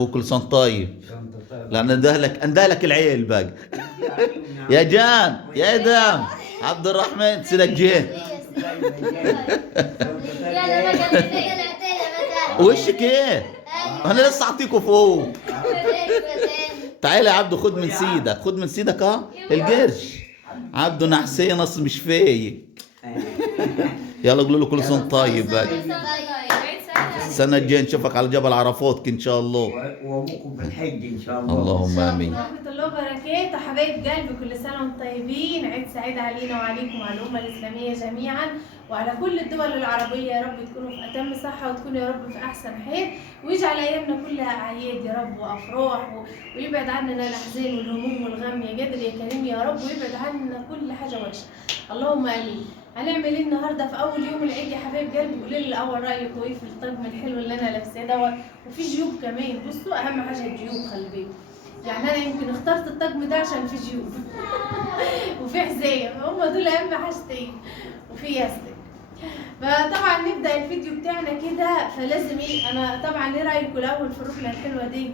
وكل سنة طيب. لأن أندهلك العيل باقي. يا جان يا إدم عبد الرحمن سلك وشك ايه؟ انا لسه اعطيكوا فوق. تعال يا عبدو، خد من سيدك، خد من سيدك القرش. عبدو نحسين اصل مش فايق. يلا قولوا له كل سنه طيب باقي. السنه الجايه نشوفك على جبل عرفات ان شاء الله. وابوكم في الحج ان شاء الله. اللهم امين. ورحمة الله وبركاته. حبايب قلبي كل سنة وانتم طيبين. عيد سعيد علينا وعليكم وعلى الأمة الإسلامية جميعا وعلى كل الدول العربية. يا رب تكونوا في أتم صحة وتكونوا يا رب في أحسن حال، ويجعل أيامنا كلها أعياد يا رب وأفراح، ويبعد عننا الأحزان والهموم والغم يا قادر يا كريم يا رب، ويبعد عننا كل حاجة وحشة. اللهم آمين. هنعمل ايه النهارده في اول يوم العيد يا حبايب قلبي؟ قولوا لي الاول رايكم ايه في الطقم الحلو اللي انا لابساه دوت، وفي جيوب كمان. بصوا اهم حاجه الجيوب، خلي بالكم. يعني انا يمكن اخترت الطقم ده عشان في جيوب وفي حزام، هم دول اهم حاجتين، وفي ياسر. فطبعا نبدا الفيديو بتاعنا كده، فلازم ايه، انا طبعا ايه رايكم الاول في الركنه الحلوه دي؟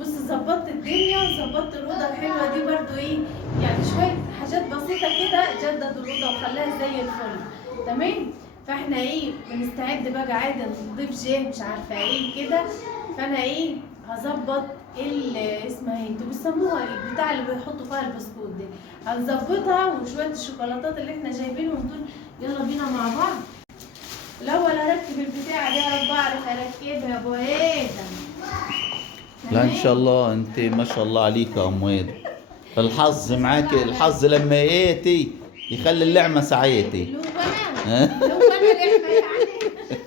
بص ظبطت الدنيا وظبطت الاوضه الحلوه دي برضو ايه، يعني شويه حاجات بسيطه كده جددوا الاوضه وخلاها زي الفل. تمام. فاحنا ايه بنستعد بقى عادي نضيف جاه مش عارفه ايه كده. فانا ايه هظبط اسمها ايه انتوا بيسموها ايه، البتاع اللي بيحطوا فيها البسكوت دي، هنظبطها وشويه الشوكولاتات اللي احنا جايبينهم دول. يلا بينا مع بعض. الاول اركب البتاعه دي، يا رب اعرف اركبها يا ابو ادم. لا ان شاء الله انت ما شاء الله عليك يا ام ويد. الحظ معاك، الحظ لما ايتي يخلي اللعمه سعيتي. لو انا لعبه يعني.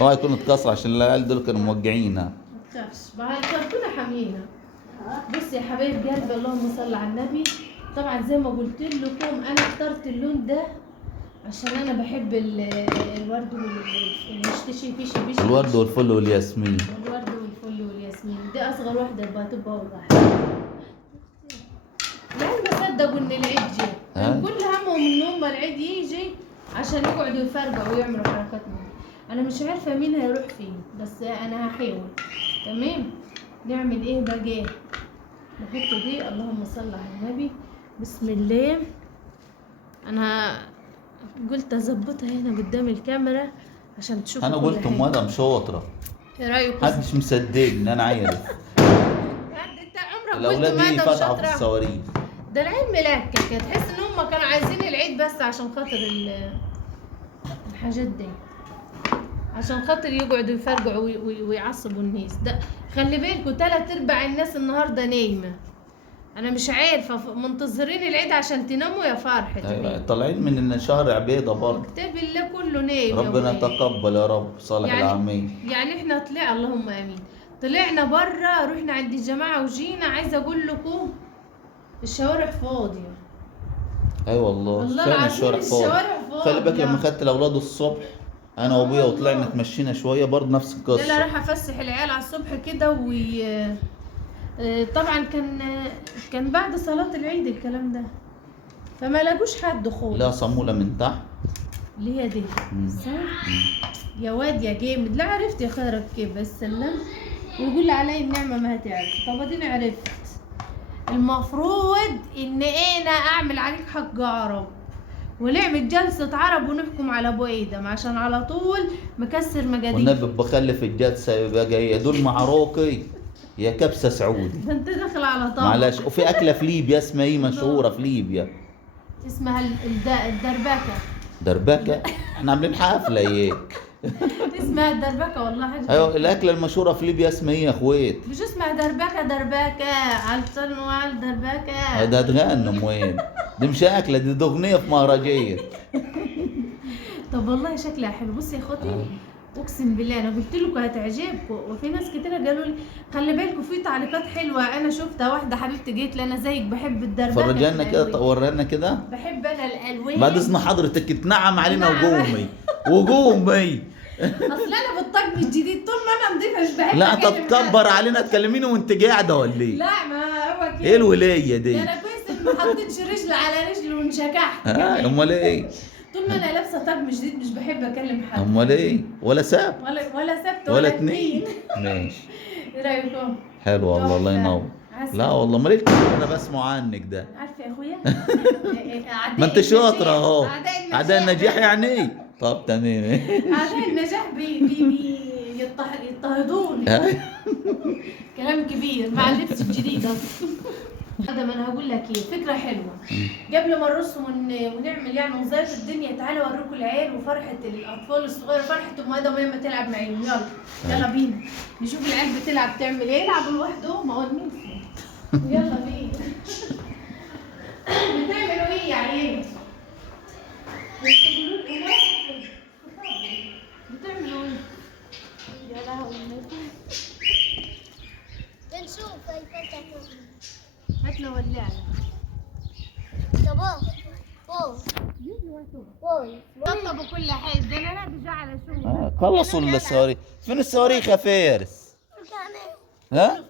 هو يكون اتكسر عشان العيال دول كانوا موجعينها. ما تخافش بقى، كنا حامينها. بص يا حبايب قلبي، اللهم صل على النبي. طبعا زي ما قلت لكم انا اخترت اللون ده عشان انا بحب الورد والمشتشي فيشي بيشي. الورد والفل والياسمين. الورد والفل والياسمين دي اصغر واحده هتبقى اول واحده. يعني ما صدقوا ان العيد جه، كان كل همهم ان هم العيد يجي عشان يقعدوا يفرقعوا ويعملوا حركاتهم. انا مش عارفه مين هيروح فين، بس انا هحاول. تمام. نعمل ايه بقى؟ نحط دي، اللهم صل على النبي، بسم الله. انا قلت اظبطها هنا قدام الكاميرا عشان تشوفوا. انا قلت ام ادم شاطره. ايه رايكم؟ محدش مصدقني، انا عارف. انت عمرك قلت الاولاد ما دي ده فاتحه في شاطره؟ الصواريخ. ده العيد ميلاد كده، تحس ان هم كانوا عايزين العيد بس عشان خاطر الحاجات دي، عشان خاطر يقعدوا يفرقعوا ويعصبوا الناس. ده خلي بالكوا 3/4 الناس النهارده نايمه. انا مش عارفه منتظرين العيد عشان تناموا يا فرحه. أيوة، طالعين من شهر عبيده برضه. كتاب الله كله نايم. ربنا يتقبل يا رب صالح العامين. يعني احنا اللهم امين، طلعنا بره رحنا عند الجماعه وجينا. عايزه اقول لكم الشوارع فاضيه. اي والله فعلا الشوارع فاضيه. خلي بالك لما خدت الاولاد الصبح انا وابويا وطلعنا اتمشينا شويه برضه نفس القصه. لا راح افسح العيال على الصبح كده طبعا كان بعد صلاه العيد الكلام ده، فما لاقوش حد خالص. لا صموله من تحت اللي هي دي صح. يا واد يا جامد، لا عرفت يا خيرك كيف بس سلم ويقول لي علي النعمه ما هتعرف. طب اديني عرفت. المفروض ان انا اعمل عليك حق عرب ونعمل جلسه عرب ونحكم على ابو ادم عشان على طول مكسر مجاديف. والنبي بخلف الجلسه يبقى جايه دول معروكي يا كبسه سعودي. ده انت داخل على طبق. معلش. وفي اكله في ليبيا اسمها ايه مشهوره في ليبيا، اسمها الدربكه. دربكه. احنا عاملين حفله هيك. اسمها الدربكه والله حاجه. ايوه الاكله المشهوره في ليبيا اسمها ايه يا اخوات؟ مش اسمها دربكه على الصن وعلى الدربكه. ده تغنم وين؟ دي مش اكله، دي اغنيه في مهرجان. طب والله شكلها حلو. بصي يا اخوتي اقسم بالله انا قلت لكم هتعجبكم، وفي ناس كتير قالوا لي خلي بالكم في تعليقات حلوه. انا شفتها واحده حبيبتي جيت لي انا زيك بحب الدربكه. فرجانا كده ورانا كده. بحب انا الالوان. بعد اذن حضرتك تنعم علينا وقومي وقومي. اصل انا بالطقم الجديد طول ما انا نضيفه مش بحب. لا انت تكبر علينا تكلميني وانت قاعده ولا ايه؟ لا ما هو كده. ايه الولايه دي؟ ده انا كويس ما حطيتش رجل على رجل وانشكحت. امال ايه؟ طول ما انا لابسه طقم جديد مش بحب اكلم حد. امال ايه؟ ولا ساب ولا سبت ولا اتنين. ماشي. ايه رايكم؟ حلو والله، الله ينور. عسل. لا والله ماليش كتير انا بسمع عنك ده. عارفه يا اخويا؟ ما انت شاطره اهو. اعداء اعداء النجاح يعني. طب تمام. اعداء النجاح يضطهدوني. كلام كبير مع اللبس الجديد اصلا. هذا ما انا هقول لك ايه، فكره حلوه. قبل ما نرسم ونعمل يعني ونظبط الدنيا، تعالوا اوريكم العيال وفرحه الاطفال الصغيره، فرحه ام ادم وهي ما تلعب معاهم. يلا بينا نشوف العيال بتلعب تعمل ايه. يلعبوا لوحدهم اهو نفسي. يلا بينا. بتعملوا ايه يا عيال؟ بتعملوا ايه؟ يا لهوي. بنشوف كيف تكون. هاتنا ولاعة. طباخ بوي طلبوا كل حاجة. ده انا برجع على شو. خلصوا الصواريخ. فين الصواريخ يا فارس؟ ها؟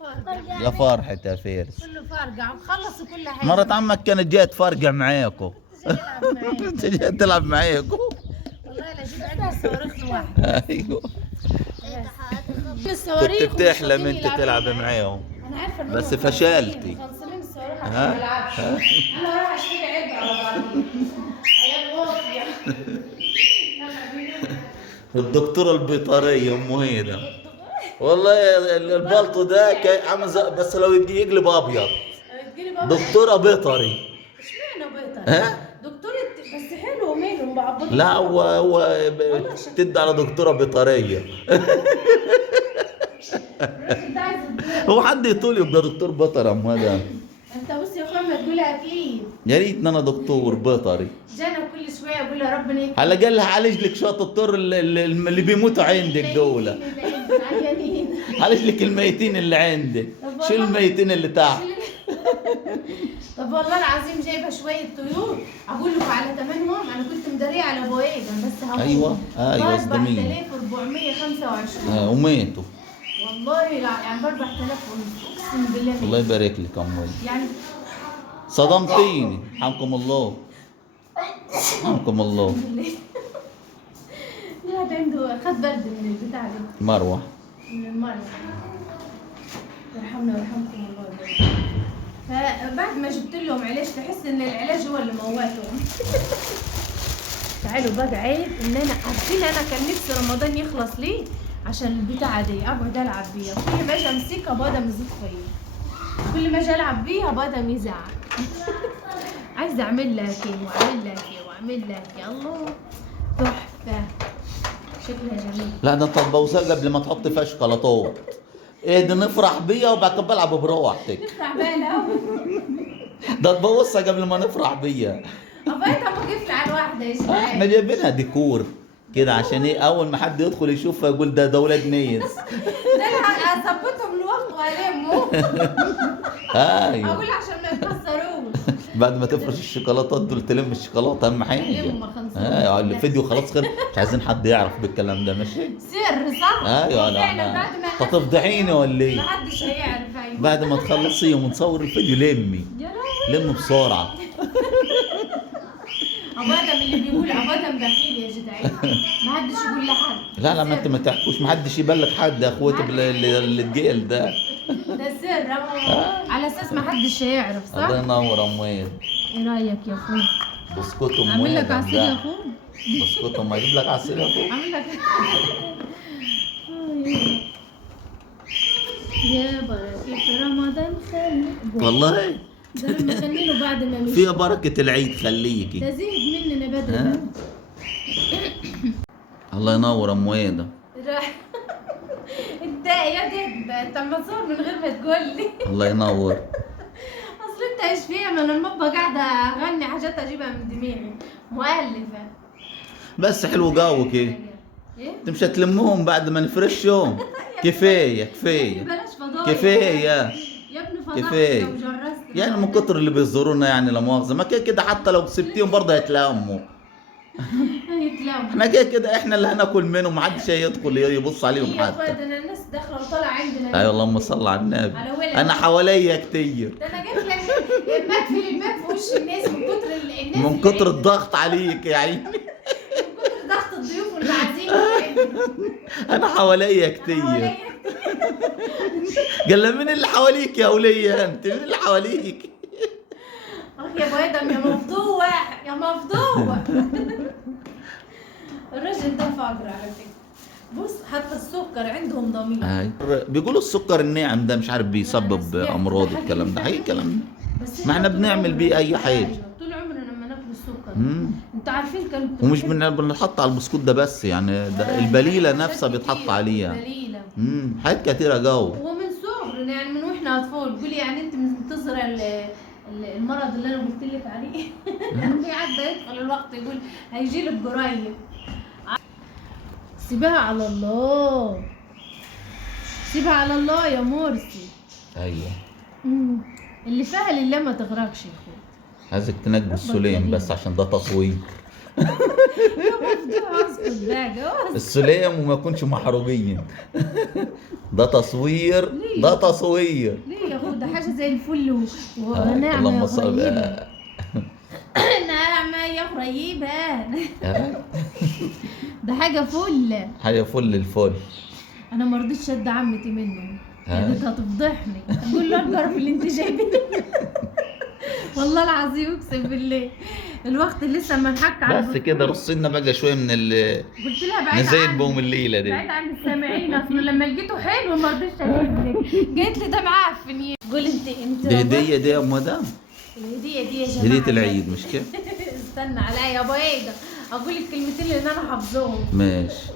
يا فرحة يا فارس. كله فرقع وخلصوا كل حاجة. مرة عمك كانت جاية تفرقع معاكم. تلعب معايا. انت جاية تلعب معاكم. والله لا اجيب عندي الصواريخ لوحدي. ايوه. الصواريخ كنت بتحلم انت تلعب معاهم. انا عارفه إنهم بس فشلتي. مخلصين الصواريخ ها؟ عشان ما العبش. انا رايحه اشتري علبه على بعضيها. عيال واطيه. الدكتورة البيطرية ام هيدا. والله البلطو ده عامل بس لو يجي يقلب ابيض. تجيلي بابا. دكتورة بيطري. اشمعنى بيطري؟ ها؟ دكتورة بس حلو وماله مبعبط. لا هو بتدي على دكتورة بيطرية. انت عايز هو حد يطول يبقى دكتور بيطري ام هذا. انت بص يا اخويا ما تقولها اكيد. يا ريت ان انا دكتور بيطري. جانا كل شويه اقول يا ربنا يكرمك. على الاقل هعالج لك شويه الطر اللي بيموتوا عندك دول. عيانين. عالج لك الميتين اللي عندك. شيل الميتين اللي تحت. طب والله العظيم جايبه شويه طيور اقول لكم على ثمنهم. انا كنت مداريه على ابو ايدن بس هقول. ايوه صدمين. 4425. وماتوا. والله لا يعني ب 4000 ونص اقسم بالله. الله يبارك لك امي. يعني صدمتيني. حمكم الله. حمكم الله. الواحد عنده خد برد من البتاع ده. مروه. من المرض. يرحمنا ويرحمكم الله. فبعد ما جبت لهم علاج تحس ان العلاج هو اللي موتهم. تعالوا بقى عيب ان انا عارفين انا كان نفسي رمضان يخلص ليه عشان البتاعه دي اقعد العب بيها. كل ما اجي امسكها بادم يزيد فيا. كل ما اجي العب بيها بادم يزعل. عايزه اعمل لها كي واعمل لها كي واعمل لها كي. الله تحفه. شكلها جميل. لا ده انت تبوظها قبل ما تحط فيها شوكولاتات. ايه ده نفرح بيها وبعد كده بلعب بروحتك. نفرح بقى الاول. ده تبوظها قبل ما نفرح بيها. ابيتها وقفت على الواحده يا شباب. احنا جايبينها ديكور كده عشان ايه اول ما حد يدخل يشوفها يقول ده ولاد نيس. ده انا هظبطهم الوقت والمه. ايوه. اقول عشان ما يتكسروش. بعد ما تفرش الشوكولاتات دول تلم الشوكولاته اهم حاجه. يلم خلصوا. الفيديو خلاص خير مش عايزين حد يعرف بالكلام ده ماشي. سر صح؟ ايوه فعلا بعد ما هتفضحيني ولا ايه؟ محدش هيعرف. ايوه بعد ما تخلصي ونصور الفيديو لمي. يا لهوي. لم بسرعه. ابو ادم اللي بيقول ابو ادم بخيل يا جدعان. ما حدش يقول لحد. لا ما انت ما تحكوش ما حدش يبلغ حد يا اخواتي الجيل ده. ده سر على اساس ما حدش هيعرف صح؟ الله ينور اموال. ايه رايك يا اخوي؟ بسكوت ام اعمل لك وادم عصير يا ده. اخوي؟ بسكوت ام اجيب لك عصير يا اخوي. اعمل لك. يا بركة رمضان خلي. والله ده لما غنيله بعد ما مشي. فيها بركة العيد خليكي. ده زهد مننا بدري ها؟ بدري. الله ينور ام وادم. انت يا دب انت مصور من غير ما تقول لي. الله ينور. اصل انت ايش فيها ما انا المبا قاعده اغني حاجات اجيبها من دماغي. مؤلفه. بس حلو جوك ايه؟ ايه؟ انت مش هتلمهم بعد ما نفرشهم. كفايه كفايه. بلاش فضايح. كفايه. يا ابني فضايح كفاية. لو جرست. يعني من كتر اللي بيزورونا يعني لا مؤاخذه ما كده كده حتى لو سبتيهم برضه هيتلموا. هيتلم. احنا كده كده احنا اللي هناكل منهم محدش هيدخل يبص عليهم يا حتى. اخويا ده انا الناس داخله وطالعه عندنا. ايوه اللهم صل على النبي. على ولد. انا حواليا كتير. ده انا جيت لك مقفل الباب في وش الناس من كتر الناس. من اللي كتر عندنا. الضغط عليك يا عيني. من كتر ضغط الضيوف والمعازيم اللي عندنا. انا حواليا أنا كتير. حواليا كتير. قال له مين اللي حواليك يا وليه انت؟ مين اللي حواليك؟ اخ يا ابو ادم يا مفضوع يا مفضوع. الراجل ده فقر على فكره. بص حتى السكر عندهم ضمير. هاي بيقولوا السكر الناعم ده مش عارف بيسبب امراض والكلام ده، حقيقي الكلام ده. بس ما احنا طول بنعمل عمرنا- بيه اي حاجه. أيوة، طول عمرنا لما ناكل السكر. انتوا عارفين كانوا ومش بنحط على البسكوت ده بس، يعني ده البليله نفسها بيتحط عليها. البليله حاجات كتيره جو. ومن صغرنا يعني من واحنا اطفال. قولي يعني انت منتظره المرض اللي انا قلت لك عليه. في حد يدخل الوقت يقول هيجي لك قريب. سيبها على الله، سيبها على الله يا مرسي. ايوه اللي فيها لله ما تغرقش يا اخويا. عايزك تنجم السليم بس عشان ده تصوير. يا مفتوح اسكت بقى. السليم وما يكونش محروقين. ده تصوير، ليه؟ ده تصوير. ليه يا اخو؟ ده حاجه زي الفل ونعمه اللهم يا صل. قريبه. نعمه يا قريبه. ده حاجه فل. حاجه فل الفل. انا ما رضيتش ادي عمتي منه، ها؟ كانت هتفضحني. اقول له القرف اللي انت جايبينه. والله العظيم اقسم بالله الوقت لسه ما نحكي على بس كده رص لنا بقى شويه من قلت لها بعيد نزيد عني، بهم الليله دي. بعيد عن السامعين. اصل لما لقيته حلو ما رضيتش اجيب لك. قالت لي ده معفن. قول انت دي هديه دي يا ام مدام. الهديه دي يا جماعه هديه العيد مش كده؟ استنى عليا يا ابو ايده اقول لك كلمتين اللي انا حافظاهم. ماشي.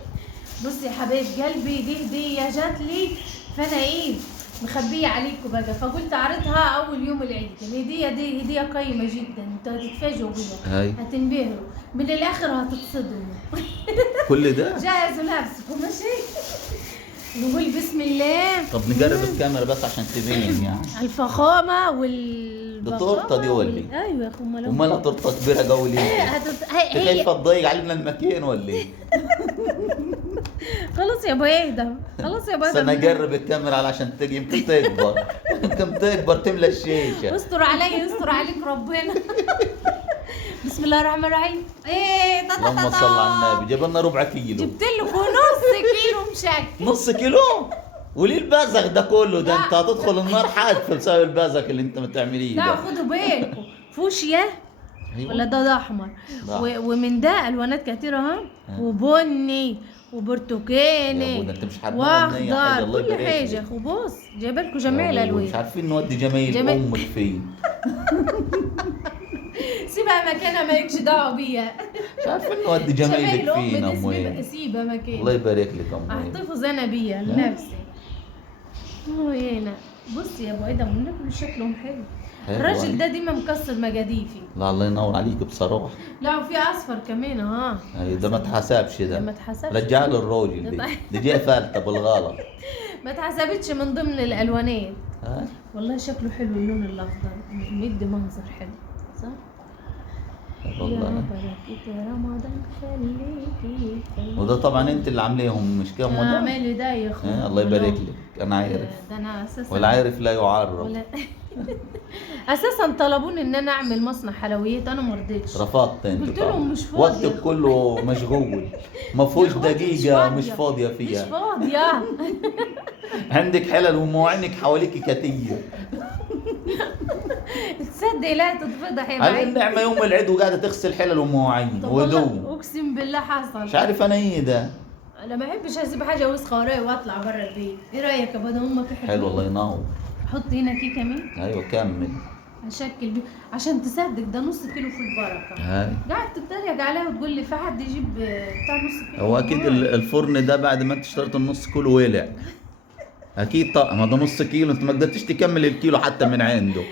بصي يا حبايب قلبي دي هديه جات لي، فانا ايه مخبيه عليكم بقى، فقلت اعرضها اول يوم العيد. الهديه دي هديه قيمه جدا، انتوا هتتفاجئوا بيها، هاي هتنبهروا من الاخر هتتصدموا. كل ده. جهزوا نفسكم ماشي. نقول بسم الله. طب نجرب الكاميرا بس عشان تبين يعني. الفخامه وال دي تورته دي ولا ايه؟ ايوه يا اخو امال تورته كبيره قوي ليه؟ انت هي خايفه تضيق علينا المكان ولا ايه؟ خلاص يا ابو اهدى، خلاص يا ابو بس انا اجرب الكاميرا علشان تجي يمكن تكبر. يمكن تكبر تملى الشاشه. استر عليا يستر عليك ربنا. بسم الله الرحمن الرحيم. ايه تا تا اللهم تا صل على النبي. جاب لنا ربع كيلو. جبت لكم نص كيلو مشكل. نص كيلو؟ وليه البازغ ده كله؟ ده انت هتدخل النار حادفه بسبب البازغ اللي انت بتعمليه لا ده. خدوا بالكم، فوشيا ولا ده احمر ده. ومن ده الوانات كتيره اهو، وبني يا وبرتقاني ابو ده انت مش حرمان مني حاجه، الله واخضر، كل يبارك حاجه لك. يا اخو. بص جايبه لكم جميع يا أبو، الالوان. مش عارفين نودي جمايل جمال. امك فين. سيبها مكانها مالكش دعوه بيها. مش عارفين نودي جمايلك فين يا امي. سيبها مكانها. الله يبارك لك يا امي. احتفظ انا بيها لنفسي. هنا بص يا ابو ادم النبل شكلهم حلو. حلو الراجل عليك. ده دايما مكسر مجاديفي. لا الله ينور عليك بصراحه. لا وفي اصفر كمان ها. أي ده ما اتحسبش ده ما ده. اتحسبش. رجع له الراجل دي جايه فلته بالغلط. ما اتحسبتش من ضمن الالوانات. ها؟ والله شكله حلو اللون الاخضر، مدي منظر حلو صح؟ يا والله. بركة رمضان خليكي وده طبعا انت اللي عامليهم مش كده يا مدام؟ مالي ده يا اخويا. الله يبارك لك انا عارف. ده انا اساسا والعارف لا يعرف. ولا اساسا طلبوني ان انا اعمل مصنع حلويات، انا ما رضيتش. رفضت انت قلت طبعاً. لهم مش فاضية. وقتك كله مشغول ما فيهوش يا أخواتي دقيقة مش فاضية مش فيها. فاضية. عندك حلل ومواعينك حواليك كتير. تصدق لا تتفضح يا على بعيد. النعمة يوم العيد وقاعدة تغسل حلل ومواعين طب والله وهدوم. اقسم بالله حصل. مش عارف انا ايه ده. انا ما بحبش اسيب حاجه وسخه ورايا واطلع بره البيت. ايه رايك يا بدر امك حلو الله ينور. حط هنا كيكه كمان ايوه كمل. اشكل بيه عشان تصدق ده نص كيلو في البركه. هاي قاعد تتريق عليها وتقول لي في حد يجيب بتاع نص كيلو. هو اكيد الفرن ده بعد ما انت اشتريت النص كيلو ولع. اكيد طبعا ما ده نص كيلو انت ما قدرتش تكمل الكيلو حتى من عنده.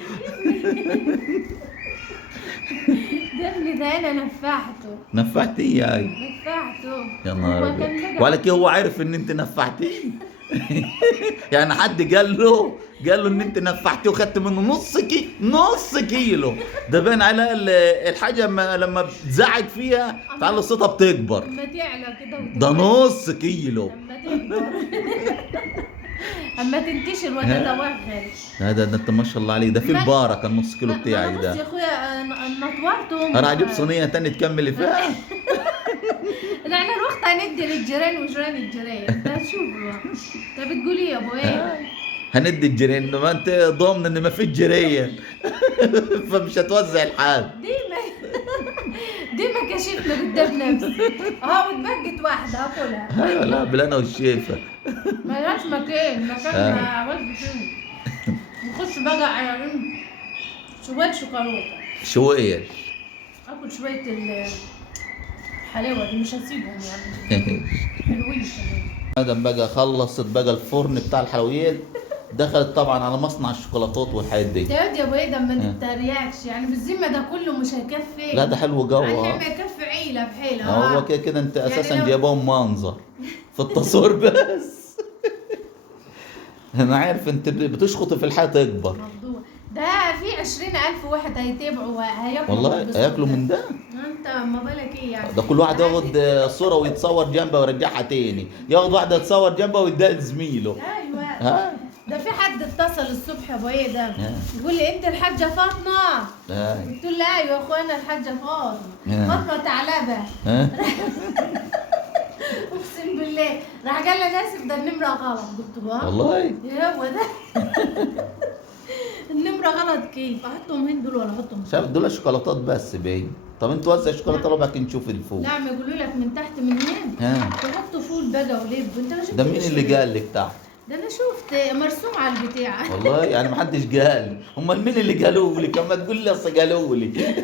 ده ابني ده انا نفعته. نفعتيه هاي. نفعته. يا نهار هو كان ابيض. بقى- ولا كده هو عارف ان انت نفعتيه. يعني حد قال له ان انت نفعتيه وخدت منه نص كيلو. ده باين على الحاجه لما بتزعج فيها تعالى صوتها بتكبر. اما تعلى كده ده نص كيلو. اما تكبر. اما تنتشر وتتوغل. ده انت ما شاء الله عليه ده في الباركه النص كيلو بتاعي بص يا ده. اخويا نطورتهم. انا هجيب صينيه تاني تكملي فيها. احنا الوقت هندي للجيران وجيران الجيران. انت هتشوف بقى. انت بتقول ايه يا ابو ايه؟ هندي الجيران، ما انت ضامن ان ما فيش جيران فمش هتوزع لحد. ديما كشفنا قدام نفسي اهو، اتبقت واحدة اكلها. ايوه لا بالهنا والشيفه. ملهاش مكان عملت فين. نخش بقى على شوية شوكولاتة، شويش. اكل شوية الحلاوة دي مش هسيبهم يعني، حلوين كمان. ادم بقى خلصت بقى الفرن بتاع الحلويات، دخلت طبعا على مصنع الشوكولاتات والحاجات دي. يا واد يا ابو ادم ما نتريقش يعني، بالذمة ده كله مش هيكفي. لا ده حلو جو. يعني ما يكفي عيلة بحيلة. هو كده كده انت يعني اساسا لو- جايبهم منظر في التصوير بس. انا عارف انت بتشخط في الحياه تكبر. موضوع ده في 20,000 واحد هيتابعوا وهياكلوا والله بالصوت هياكلوا ده. من ده. انت ما بالك ايه يعني. ده كل واحد ياخد صوره ويتصور جنبها ويرجعها تاني، ياخد واحده يتصور جنبها ويديها لزميله. ايوه ها ده في حد اتصل الصبح يا ابو ادم يقول لي انت الحاجه فاطمه؟ قلت له ايوه يا اخوانا الحاجه فاطمه. فاطمه ثعلبه. اقسم بالله راح قال لي انا اسف ده النمره غلط. قلت له والله هو ده النمره غلط كيف؟ احطهم هنا دول ولا احطهم؟ شايف دول شوكولاتات بس باين. طب انت وزع شوكولاته ربع كده نشوف الفوق. لا ما يقولوا لك من تحت من هنا تحطوا فول بقى ولب. انت ما شفتش؟ ده مين اللي قال لك تحت؟ ده انا شفت مرسوم على البتاع. والله يعني ما حدش قال. امال مين اللي قالوا لك؟ اما تقول لي اصل قالوا لي.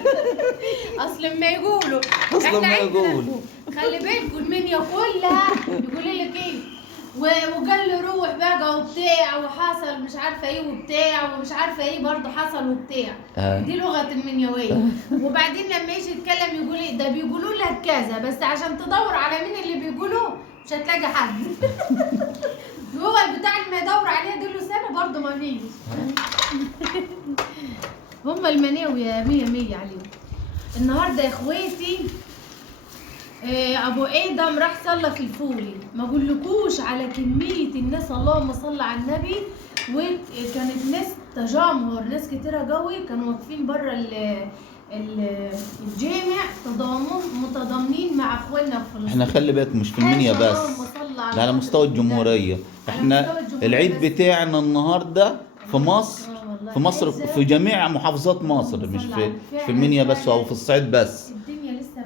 اصل ما يقولوا أصل احنا ما عندنا يقولوا. خلي بالكم المنيا كلها يقول لك ايه وقال له روح بقى وبتاع وحصل مش عارفه ايه وبتاع ومش عارفه ايه برضه حصل وبتاع. دي لغه المنيويه. وبعدين لما يجي يتكلم يقول ايه ده بيقولوا لك كذا، بس عشان تدور على مين اللي بيقولوه مش هتلاقي حد. هو البتاع اللي ما يدور عليه دول له سنه برضه ما فيش. هم المناوي 100 عليهم. النهارده يا اخواتي ابو ادم راح صلى في الفولي، ما اقولكوش على كميه الناس اللهم صل على النبي. وكانت ناس تجمهر، ناس كتيره قوي كانوا واقفين بره الجامع متضامنين مع اخواننا في فلسطين. احنا خلي بالك مش في المنيا بس، ده على مستوى الجمهوريه. احنا العيد بتاعنا النهارده في مصر، في مصر في جميع محافظات مصر، مش في المنيا بس او في الصعيد بس.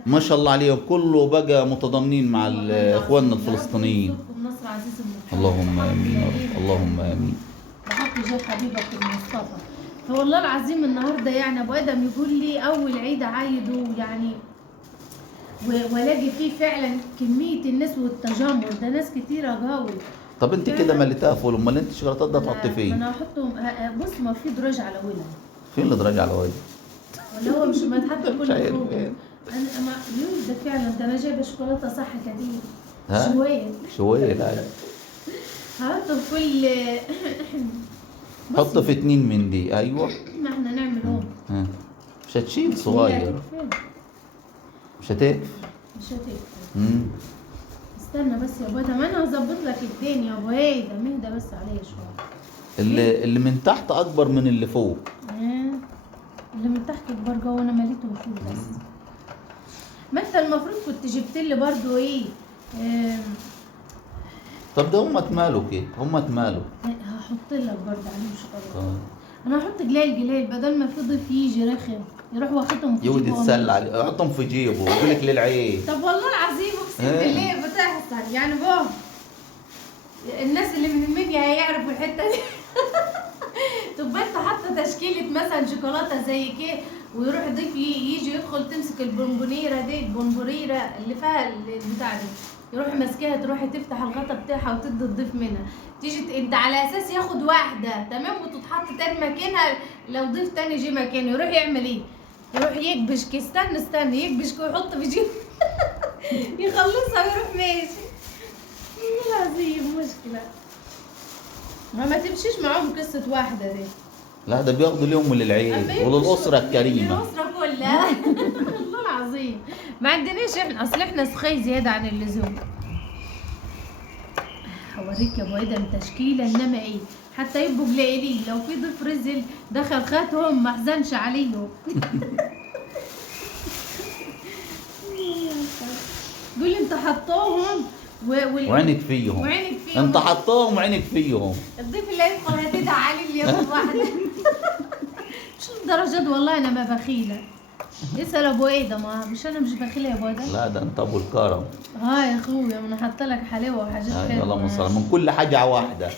ما شاء الله عليهم كله بقى متضامنين مع اخواننا الفلسطينيين. اللهم امين يا رب، اللهم امين. بحط جاه حبيبك المصطفى. فوالله العظيم النهارده يعني ابو ادم يقول لي اول عيد عايده يعني، والاقي فيه فعلا كميه الناس والتجمهر ده، ناس كتيره قوي. طب انت كده مليتها فول، امال انت الشوكولاتات ده تحط فين؟ انا هحطهم بص ما في دراج على ولا فين اللي دراج على وجهي؟ ولا هو مش ما يتحط كل مش عارف فروق. ايه. انا ما ده فعلا ده انا جايبه شوكولاته صح كتير. شويه لا هحطه في كل حط في 2 من دي. ايوه ما احنا نعمل اهو. مش هتشيل صغير، مش هتكفي. مش هتكفي. استنى بس يا ابو ادم انا هظبط لك الدنيا يا ابو ادم، اهدى بس عليا شويه. اللي من تحت اكبر من اللي فوق. اللي من تحت اكبر جوه انا مليته فوق بس. ما انت المفروض كنت جبت لي برضو ايه. طب ده هم اتمالوا كده، هم اتمالوا. هحط لك برضه عليهم شوكولاته. انا هحط جلال بدل ما في ضيف يجي رخم يروح واخدهم في جيبه. يودي يتسلى عليه، يحطهم في جيبه ويقول لك للعيد. طب والله العظيم اقسم بالله بتحصل يعني الناس اللي من المنيا هيعرفوا الحته دي. تبقى انت حاطه تشكيله مثلا شوكولاته زي كده ويروح ضيف يجي يدخل تمسك البونبونيره دي، البونبونيره اللي فيها البتاع دي، يروح ماسكاها تروحي تفتح الغطا بتاعها وتدي الضيف منها. تيجي انت على اساس ياخد واحده تمام وتتحط تاني مكانها، لو ضيف تاني جه مكانه يروح يعمل ايه؟ يروح يكبش استنى يكبش ويحط في جيبه. يخلصها ويروح ماشي. والله العظيم مشكله. ما تمشيش معاهم قصه واحده دي. لا ده بياخدوا اليوم للعيد وللاسره الكريمه. الاسره كلها. والله العظيم ما عندناش احنا، اصل احنا سخي زياده عن اللزوم. هوريك يا ابو ادم تشكيله انما ايه، حتى يبقوا قليلين لو في ضيف رزل دخل خاتهم ما حزنش عليهم. قول انت حطوهم وعينك فيهم. وعينك فيهم. انت حطاهم وعينك فيهم. الضيف اللي يدخل هتدعى عليه اللي ياخد واحدة. مش الدرجات والله انا ما بخيلة. اسأل ابو ادم، مش انا مش بخيلة يا ابو ادم. لا ده انت ابو الكرم. يا اخويا انا حاطه لك حلاوة وحاجات حلوة. اللهم صل من كل حاجة واحدة.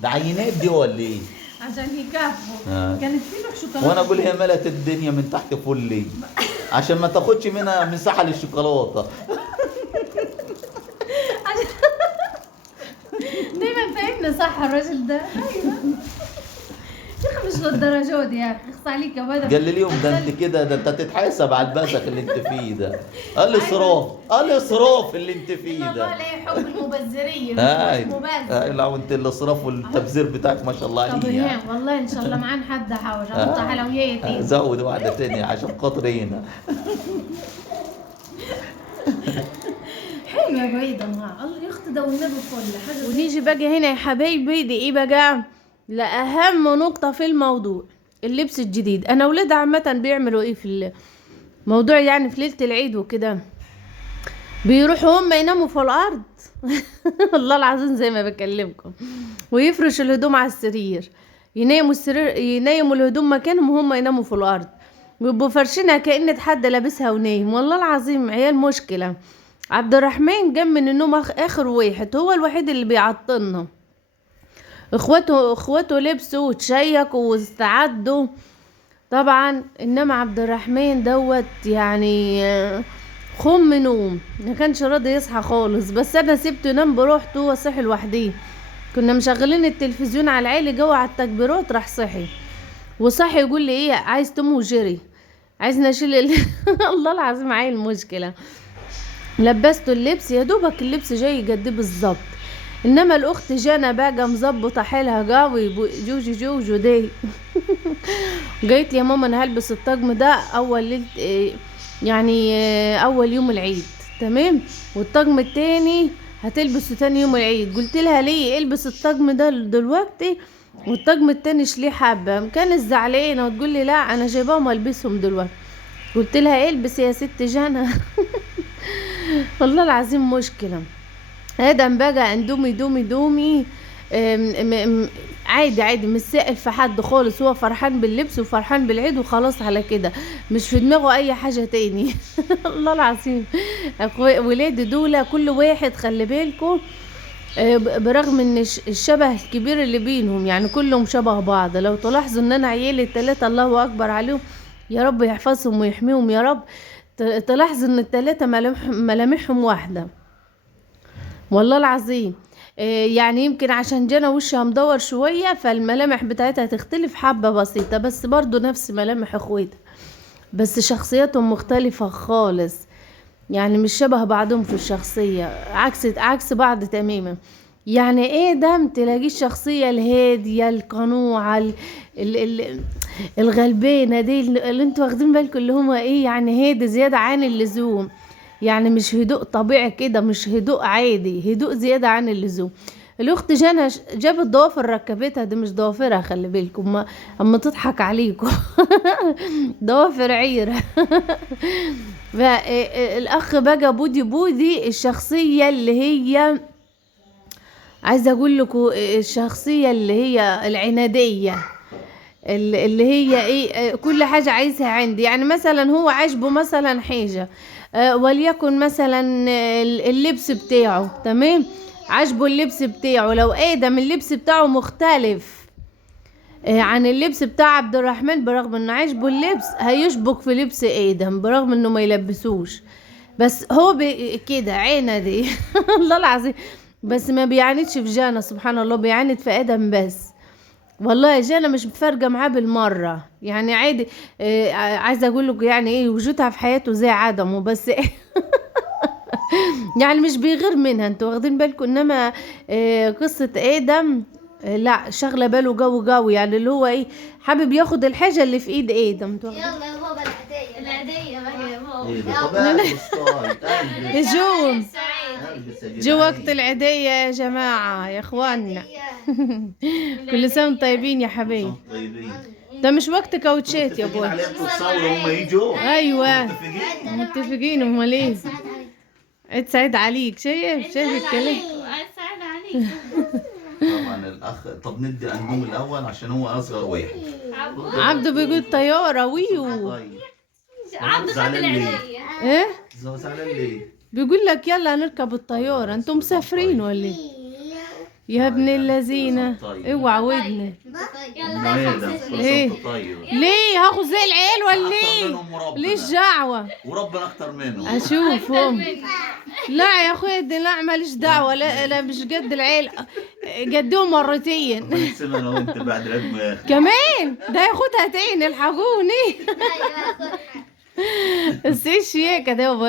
ده عينات دي ولا ايه؟ عشان يكافئوا. كانت في له شوكولاتة. وانا اقول هي ملت الدنيا من تحت فلي عشان ما تاخدش منها مساحة للشوكولاتة. دايما فاهمنا صح الراجل ده. ايوه يا اخي مش للدرجه دي يا اخي، اخص عليك يا بدر. قال لي اليوم ده انت كده، ده انت تتحاسب على البذخ اللي انت فيه ده. الاسراف اللي انت فيه والله ده. لا حب المبذريه هاي مش مبذر. هاي لو انت الاسراف والتبذير بتاعك ما شاء الله طب عليه يعني. والله ان شاء الله معانا حد حاوج احط حلويات. زود واحدة تانية عشان خاطري هنا. حلو يا بعيد الله يا اختي ده والنبي كل حاجه. ونيجي بقى هنا يا حبايبي، دي ايه بقى؟ لأهم نقطة في الموضوع، اللبس الجديد. انا ولاد عامة بيعملوا ايه في الموضوع يعني في ليلة العيد وكده؟ بيروحوا هم يناموا في الارض. والله العظيم زي ما بكلمكم، ويفرشوا الهدوم على السرير، يناموا الهدوم مكانهم وهم يناموا في الارض، ويبقوا فرشينها كأن حد لابسها ونايم. والله العظيم عيال مشكلة. عبد الرحمن جم من النوم اخر واحد، هو الوحيد اللي بيعطلنا. اخواته لبسوا وتشيكوا واستعدوا طبعا، انما عبد الرحمن دوت يعني خم نوم، ما كانش راضي يصحى خالص. بس انا سبته ينام بروحته وصحي لوحديه. كنا مشغلين التلفزيون على العالي جوه على التكبيرات، راح صحي وصحي يقول لي ايه عايز تم وجري، عايزني اشيل الله العظيم عيل المشكله. لبسته اللبس يا دوبك اللبس جاي قد بالظبط. انما الاخت جانا بقى مظبطه حيلها قوي جوجو دي. قالت لي يا ماما انا هلبس الطقم ده اول ليله يعني اول يوم العيد، تمام، والطقم التاني هتلبسه تاني يوم العيد. قلت لها ليه؟ البس الطقم ده دلوقتي والطقم التاني ليه حابه. كانت زعلانه وتقول لي لا انا جايباهم البسهم دلوقتي. قلت لها البس يا ست جانا. والله العظيم مشكله. ادم بقى دومي عادي مش سائل في حد خالص، هو فرحان باللبس وفرحان بالعيد وخلاص على كده، مش في دماغه اي حاجه تاني. الله العظيم ولادي دول كل واحد خلي بالكم، برغم ان الشبه الكبير اللي بينهم يعني كلهم شبه بعض. لو تلاحظوا ان انا عيالي الثلاثه الله اكبر عليهم يا رب يحفظهم ويحميهم يا رب، تلاحظوا ان الثلاثه ملامحهم واحده والله العظيم. يعني يمكن عشان جانا وشها مدور شوية فالملامح بتاعتها تختلف حبة بسيطة، بس برضو نفس ملامح اخواتها، بس شخصياتهم مختلفة خالص، يعني مش شبه بعضهم في الشخصية، عكس بعض تماما. يعني ايه ده تلاقيه الشخصية الهادية القنوعة الغلبانة دي اللي انتوا واخدين بالكم اللي هما ايه يعني هادي زيادة عن اللزوم، يعني مش هدوء طبيعي كده، مش هدوء عادي، هدوء زيادة عن اللزوم. الاخت جانا جابت ضوافر ركبتها، دي مش ضوافرها خلي بالكم اما تضحك عليكم. ضوافر عيرة. فالاخ بقى بودي الشخصية اللي هي عايزة اقول لكم الشخصية اللي هي العنادية، اللي هي ايه كل حاجة عايزها عندي. يعني مثلا هو عاجبه مثلا حاجة وليكن مثلا اللبس بتاعه، تمام، عاجبه اللبس بتاعه، لو ادم اللبس بتاعه مختلف عن اللبس بتاع عبد الرحمن برغم انه عاجبه اللبس هيشبك في لبس ادم برغم انه ما يلبسوش، بس هو كده عينه. الله العظيم. بس ما بيعاندش في جانا سبحان الله، بيعاند في ادم بس. والله جانا مش فارقه معاه بالمره، يعني عادي. عايزه اقول لكم يعني ايه وجودها في حياته زي عدمه بس. يعني مش بيغير منها، انتوا واخدين بالكم. انما قصه ادم لا شغله باله جو يعني اللي هو ايه حابب ياخد الحاجه اللي في ايد ادم. يلا يا بابا العيدية بقى يا بابا. جو وقت العيدية يا جماعة يا اخواننا. كل سنة وانتم طيبين يا حبيبي. ده مش وقت كاوتشات يا ابوي. ايوه متفقين امال ايه. عيد سعيد عليك. شايف الكلام. عيد سعيد عليك. طبعا الاخ. طب ندي اندوم الاول عشان هو اصغر واحد. عبده بيقول طياره ويو. طيب عبد خد زعلان ليه؟ العيدية. ايه زعلان ليه؟ بيقول لك يلا نركب الطياره، انتم مسافرين ولا ايه؟ يا ابن اللذينه اوعى ودني. ليه؟ ليه هاخد زي العيال ولا ليه؟ ليش دعوه؟ وربنا اكتر منهم. اشوفهم. لا يا اخويا لا ماليش دعوه. لا مش قد العيل، قدهم مرتين. بنسمع انا وانت بعد العيد ما ياخد. كمان ده ياخدها تاني الحقوني. بس ايش هيك ده يا ابو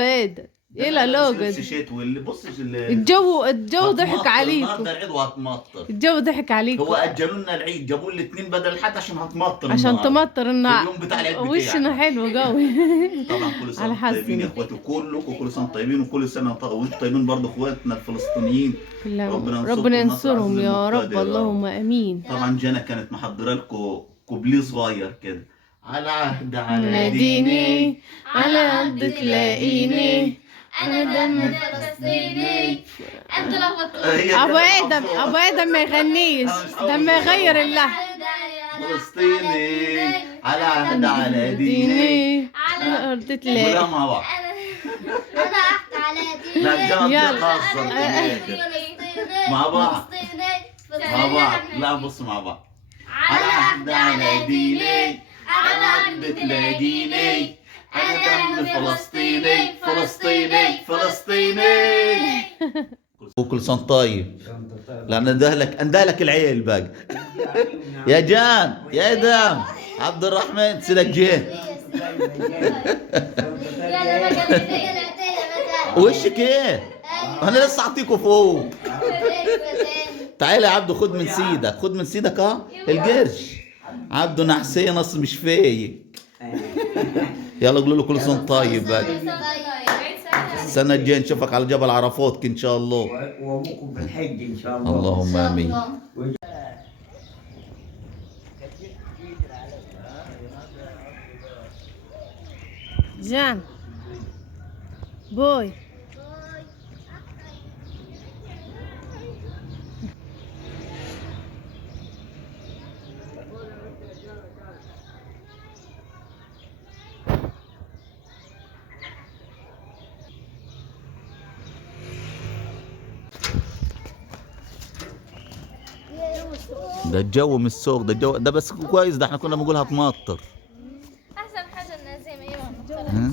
ايه لا لوجد. واللي بصش الجو ضحك عليكم. النهارده العيد وهتمطر. الجو ضحك عليكم. هو اجلوا لنا العيد، جابوا لي الاثنين بدل الحد عشان هتمطر. عشان تمطر النهار. اليوم بتاع العيد بتاعنا. وشنا حلو قوي. طبعا كل سنه وانتم طيبين يا اخواتي كلكم، كل سنه طيبين، وكل سنه وانتم طيبين برضه اخواتنا الفلسطينيين. ربنا ينصرهم يا رب. اللهم امين. طبعا جانا كانت محضره لكم كوبليه صغير كده. على عهد على ناديني على عهد تلاقيني أنا دم فلسطيني. أنت لخبطت. أبو آدم ما يغنيش، ده ما يغير اللحن. فلسطيني على عهد على ديني على أرض تلاقي. كلها مع بعض. أنا أحكي على ديني. لا الجنب يلا. خاصة مع بعض. مع بعض. لا بص مع بعض. على عهد على ديني على عهد تلاقيني أنا دم فلسطيني فلسطيني فلسطيني. وكل سنة طيب. لا اندهلك العيل باقي. يا جان يا ادم عبد الرحمن سيدك جه. وشك ايه؟ انا لسه اعطيكوا فوق. تعال يا عبدو خد من سيدك القرش. عبدو نحسين اصل مش فايق. يلا قولوا له كل سنه طيب بقى. السنه الجايه نشوفك على جبل عرفات ان شاء الله. وابوكم في الحج ان شاء الله. اللهم امين. جان بوي. ده الجو مش سوق، ده الجو ده بس كويس. ده احنا كنا بنقول هتمطر. أحسن حاجة إنها زي ما هي.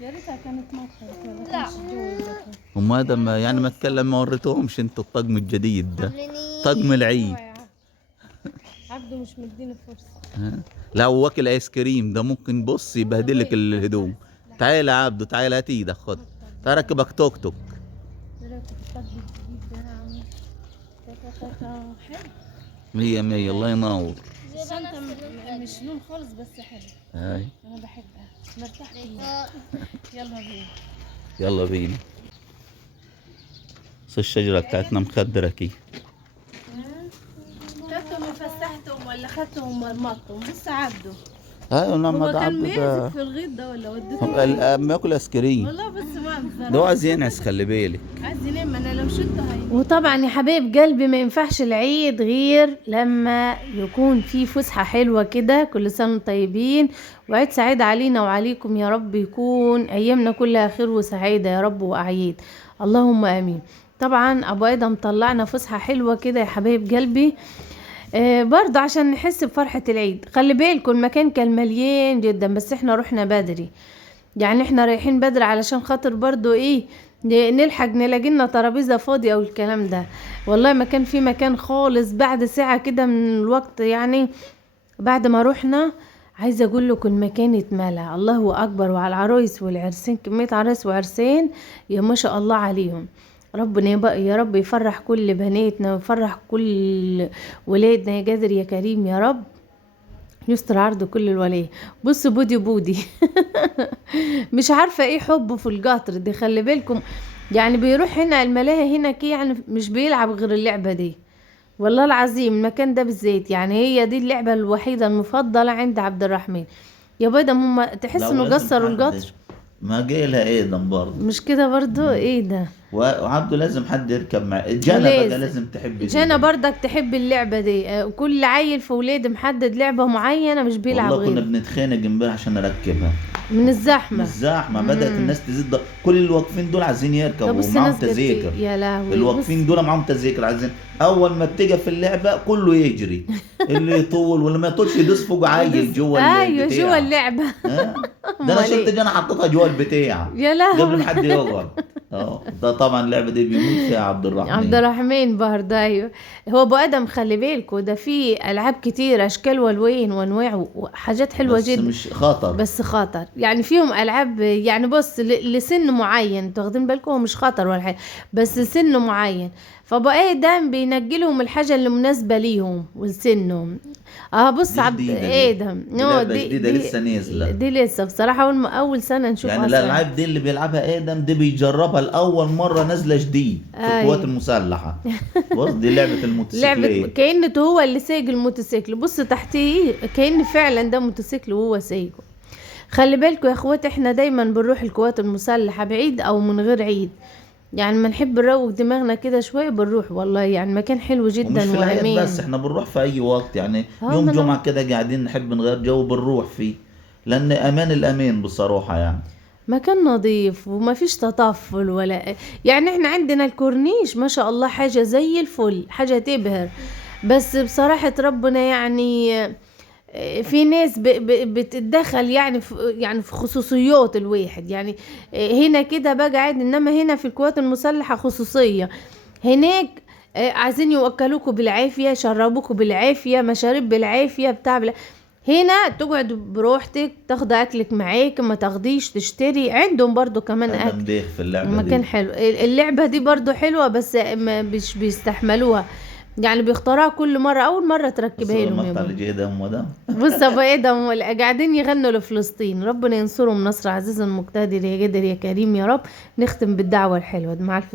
يا ريتها كانت مطر. لا. وما دام يعني ما اتكلم ما وريتهمش انت الطقم الجديد ده، طقم العيد. عبده مش مديني فرصه. لا هو واكل ايس كريم ده ممكن بص يبهدلك الهدوم. تعال يا عبده تعال هات ايدك خد. تعال ركبك توك توك. مية مية الله ينور. الشنطة مش لون خالص بس حلو. هاي انا بحبها مرتاح فيها. يلا بينا. يلا بينا. الشجرة بتاعتنا مخدرة كي. خدتهم وفسحتهم ولا خدتهم مرمطتهم لسه عبده. ايوه نعم. هو ده كان عبده بيمسك ده في الغيط ده ولا وديته؟ ما ياكل ايس كريم. والله بس ما ده هو عايز ينعس خلي بالك. عايز ينام. انا لو شلته هي. وطبعا يا حبايب قلبي ما ينفعش العيد غير لما يكون في فسحه حلوه كده. كل سنه وانتم طيبين وعيد سعيد علينا وعليكم يا رب. يكون ايامنا كلها خير وسعاده يا رب واعياد. اللهم امين. طبعا ابو ادم طلعنا فسحه حلوه كده يا حبايب قلبي. برضه عشان نحس بفرحة العيد. خلي بالكم المكان كان مليان جدا بس احنا رحنا بدري. يعني احنا رايحين بدري علشان خاطر برضه ايه نلحق نلاقي لنا ترابيزة فاضية او الكلام ده. والله ما كان في مكان خالص. بعد ساعة كده من الوقت يعني بعد ما رحنا عايزة اقول لكم المكان اتملى. الله اكبر. وعلى العرايس والعرسين كمية عرايس وعرسين يا ما شاء الله عليهم. ربنا يا رب يفرح كل بناتنا ويفرح كل ولادنا يا قادر يا كريم يا رب. يستر عرض كل الولاية. بص بودي مش عارفة ايه حبه في القطر دي. خلي بالكم يعني بيروح هنا الملاهي هنا كي يعني مش بيلعب غير اللعبة دي. والله العظيم المكان ده بالذات يعني هي دي اللعبة الوحيدة المفضلة عند عبد الرحمن. يا بيضة ماما تحس انه قصروا القطر. ما جايلها ادم برضه. مش كده برضو؟ ايه ده؟ وعبده لازم حد يركب معاه. جنى لازم. بقى لازم تحب دي. جانا برضك تحب اللعبة دي. كل عيل في ولاد محدد لعبة معينة مش بيلعب والله كنا غيرها بنتخانق امبارح عشان نركبها من الزحمة. الزحمه. بدات الناس تزيد كل اللي واقفين دول عايزين يركبوا بص ومعاهم ناس كتير. تذاكر. يا لهوي. اللي واقفين دول معاهم تذاكر عايزين. اول ما بتيجي في اللعبه كله يجري، اللي يطول واللي ما يطولش يدوس فوق عيل جوه ايوه البتاع. جوه اللعبة. ها؟ ده انا شلت دي، انا حطيتها جوه البتاع يا قبل لهوي. ما حد يقعد. ده طبعا اللعبه دي بيموت فيها عبد الرحمن. عبد الرحمن برضه ايوه. هو ابو ادم خلي بالكوا ده في العاب كتير اشكال والوان وانواع وحاجات حلوه بس جدا. مش خطر. بس خطر يعني فيهم العاب يعني بص لسن معين انتوا واخدين بالكم، هو مش خطر ولا حاجه بس لسن معين. فابو ادم بينجلهم الحاجه اللي مناسبه ليهم ولسنهم. بص دي عبد جديدة دي. ادم دي لعبة جديدة لسه نازلة. دي لسه بصراحه اول سنه نشوف يعني أصلاً. الالعاب دي اللي بيلعبها ادم دي بيجربها لاول مره نازله جديد في أيوة. القوات المسلحه. بص دي لعبه لعبة الموتوسيكلات. كأنه هو اللي سايق الموتوسيكل. بص تحتيه كأن فعلا ده موتوسيكل وهو سايقه. خلي بالكوا يا اخوات احنا دايما بنروح القوات المسلحة بعيد او من غير عيد، يعني ما نحب نروق دماغنا كده شوية بنروح. والله يعني مكان حلو ومش جدا في الاعياد وامان. بس، احنا بنروح في اي وقت يعني. ما يوم أنا- جمعه كده قاعدين نحب نغير جو بنروح فيه، لان امان الامان بصراحه يعني. مكان نظيف وما فيش تطفل ولا يعني. احنا عندنا الكورنيش ما شاء الله حاجة زي الفل، حاجة تبهر. بس بصراحة ربنا يعني في ناس بتتدخل يعني في خصوصيات الواحد يعني. هنا كده بقى عادي، انما هنا في القوات المسلحة خصوصية. هناك عايزين يوكلوكوا بالعافية، يشربوكوا بالعافية، مشاريب بالعافية هنا تقعد بروحتك، تاخد اكلك معاك، ما تاخديش تشتري. عندهم برضو كمان انا اكل. مديخ في اللعبه مكان دي. حلو. اللعبة دي برضو حلوة بس مش بيستحملوها يعني. بيختارها كل مرة، أول مرة بس تركبها هو لهم يا المقطع بابا. اللي جاي ده ام ده. بص ابو ادم قاعدين يغنوا لفلسطين. ربنا ينصرهم نصر عزيز مقتدر يا قادر يا كريم يا رب. نختم بالدعوة الحلوة دي مع الف